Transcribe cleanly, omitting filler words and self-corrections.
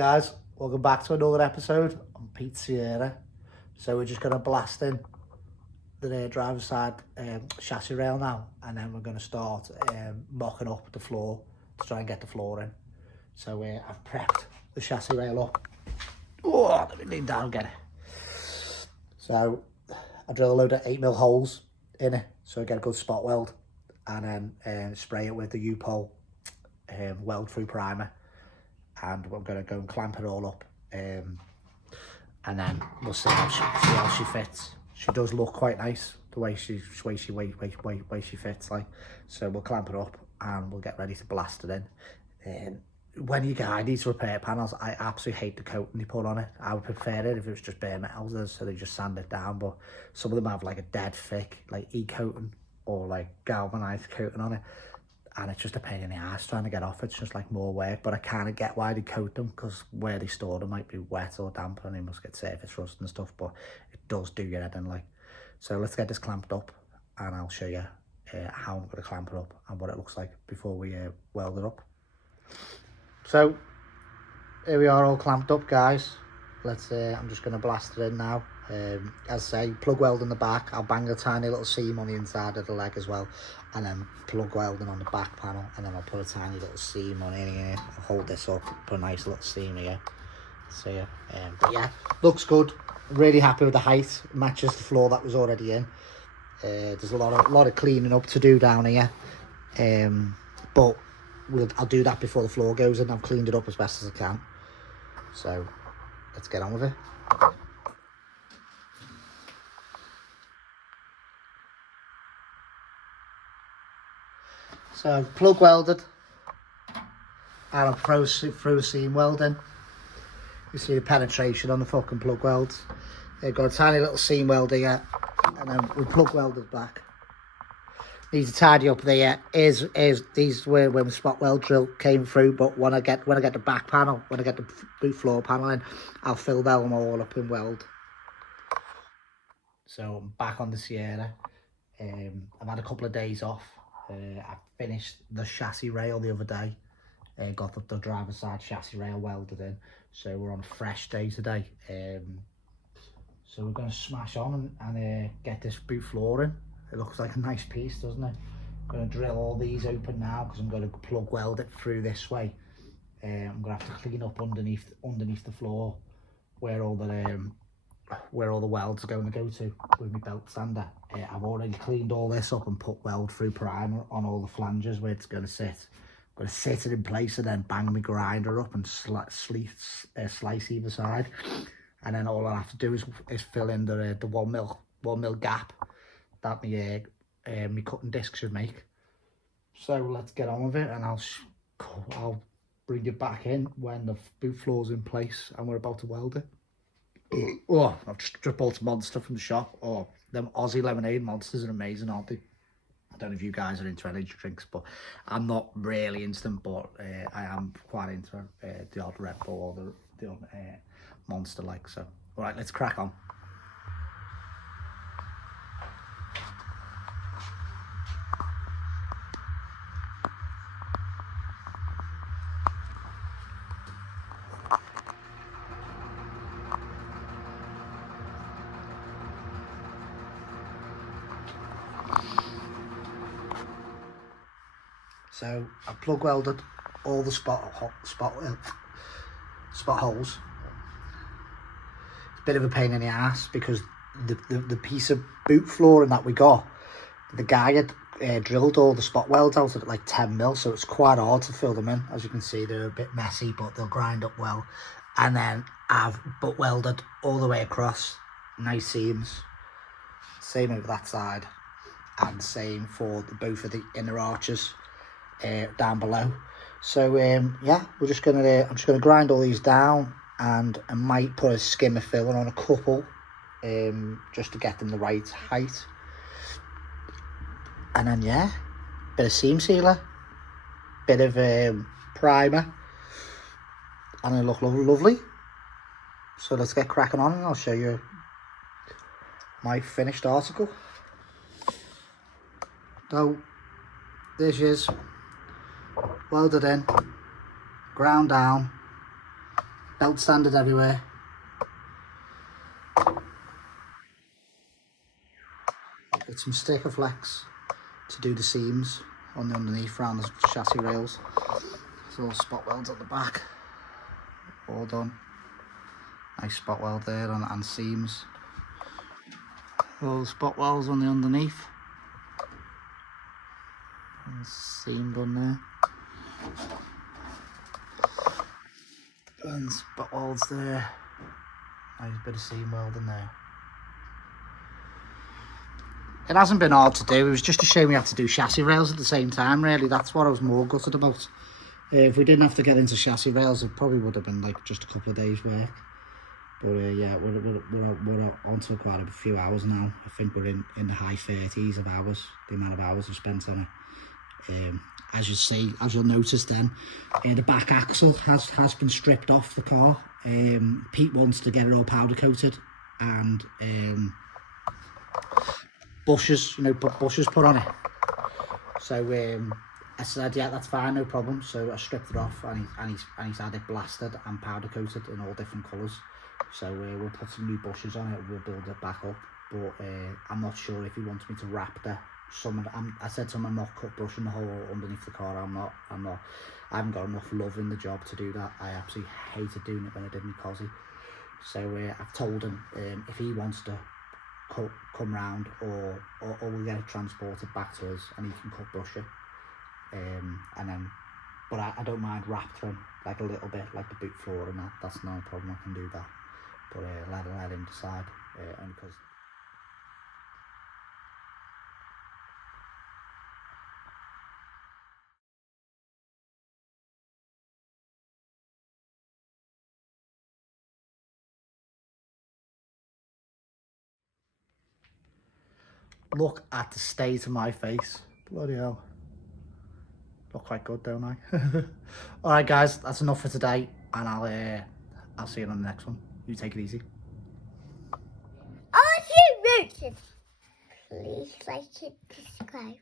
guys, welcome back to another episode on Pt3 Sierra. So we're just going to blast in the driver's side chassis rail now, and then we're going to start mocking up the floor to try and get the floor in. So I've prepped the chassis rail up. Oh, let me lean down and get it. So I drill a load of 8mm holes in it so I get a good spot weld, and then spray it with the U-pole weld through primer. And we're going to go and clamp it all up, and then we'll see how she fits. She does look quite nice the way she fits, like. So we'll clamp it up and we'll get ready to blast it in. When you need to repair panels, I absolutely hate the coating they put on it. I would prefer it if it was just bare metal, so they just sand it down. But some of them have like a dead thick like e-coating or like galvanized coating on it. And it's just a pain in the ass trying to get off. It's just like more work, but I kind of get why they coat them, because where they store them might be wet or damp and they must get surface rust and stuff, but it does do your head in, like. So let's get this clamped up and I'll show you how I'm going to clamp it up and what it looks like before we weld it up. So here we are, all clamped up, guys. Let's I'm just going to blast it in now. As I say, plug weld in the back. I'll bang a tiny little seam on the inside of the leg as well, and then plug welding on the back panel, and then I'll put a tiny little seam on in here. I'll hold this up, put a nice little seam here. So yeah, but yeah, looks good. Really happy with the height. Matches the floor that was already in. There's a lot of cleaning up to do down here, but I'll do that before the floor goes in. I've cleaned it up as best as I can. So let's get on with it. So I've plug welded and I'm through seam welding. You see the penetration on the fucking plug welds. They've got a tiny little seam weld here, and then we plug welded back. Need to tidy up there. These were when the spot weld drill came through, but when I get the back panel, when I get the boot floor panel in, I'll fill them all up in weld. So I'm back on the Sierra. I've had a couple of days off. I finished the chassis rail the other day. Got the driver's side chassis rail welded in. So we're on a fresh day today. So we're going to smash on and get this boot floor in. It looks like a nice piece, doesn't it? I'm going to drill all these open now because I'm going to plug weld it through this way. I'm going to have to clean up underneath the floor where all the welds are going to go to with my belt sander. I've already cleaned all this up and put weld through primer on all the flanges where it's going to sit. I'm going to sit it in place and then bang my grinder up and slice either side. And then all I have to do is fill in the 1mm gap that my cutting disc should make. So let's get on with it, and I'll bring it back in when the boot floor's in place and we're about to weld it. Oh, I've just bought a Monster from the shop. Oh, them Aussie lemonade Monsters are amazing, aren't they? I don't know if you guys are into energy drinks, but I'm not really into them, but I am quite into the odd Red Bull or the odd Monster, like. So all right, let's crack on. So I plug welded all the spot holes. It's a bit of a pain in the ass because the piece of boot flooring that we got, the guy had drilled all the spot welds out at like 10mm, so it's quite hard to fill them in. As you can see, they're a bit messy, but they'll grind up well. And then I've butt welded all the way across, nice seams. Same over that side, and same for both of the inner arches down below. So yeah, I'm just gonna grind all these down, and I might put a skim of filler on a couple just to get them the right height. And then yeah, bit of seam sealer, bit of primer, and it'll look lovely. So let's get cracking on and I'll show you my finished article. So this is welded in, ground down, Belt standard everywhere. Got some sticker flex to do the seams on the underneath around the chassis rails. There's all spot welds at the back, all done. Nice spot weld there and seams. All spot welds on the underneath. And seam done there. And spot welds there. Nice bit of seam welding there. It hasn't been hard to do. It was just a shame we had to do chassis rails at the same time, really. That's what I was more gutted about. If we didn't have to get into chassis rails, it probably would have been like just a couple of days work. But yeah, we're on to quite a few hours now. I think we're in the high 30s of hours, the amount of hours I've spent on it. As you'll notice then, the back axle has been stripped off the car. Pete wants to get it all powder coated and bushes, put bushes put on it. So I said, yeah, that's fine, no problem. So I stripped it off and he's had it blasted and powder coated in all different colours. So we'll put some new bushes on it, we'll build it back up. But I'm not sure if he wants me to wrap I said to him, I'm not cut brushing the hole underneath the car. I haven't got enough love in the job to do that. I absolutely hated doing it when I did my cosy. So I've told him if he wants to come round or we'll get it transported back to us and he can cut brush it. But I don't mind raptoring like a little bit, like the boot floor and that. That's no problem, I can do that. But let him decide, only because. Look at the state of my face. Bloody hell. Look quite good, don't I? Alright guys, that's enough for today, and I'll see you on the next one. You take it easy. Please like and subscribe.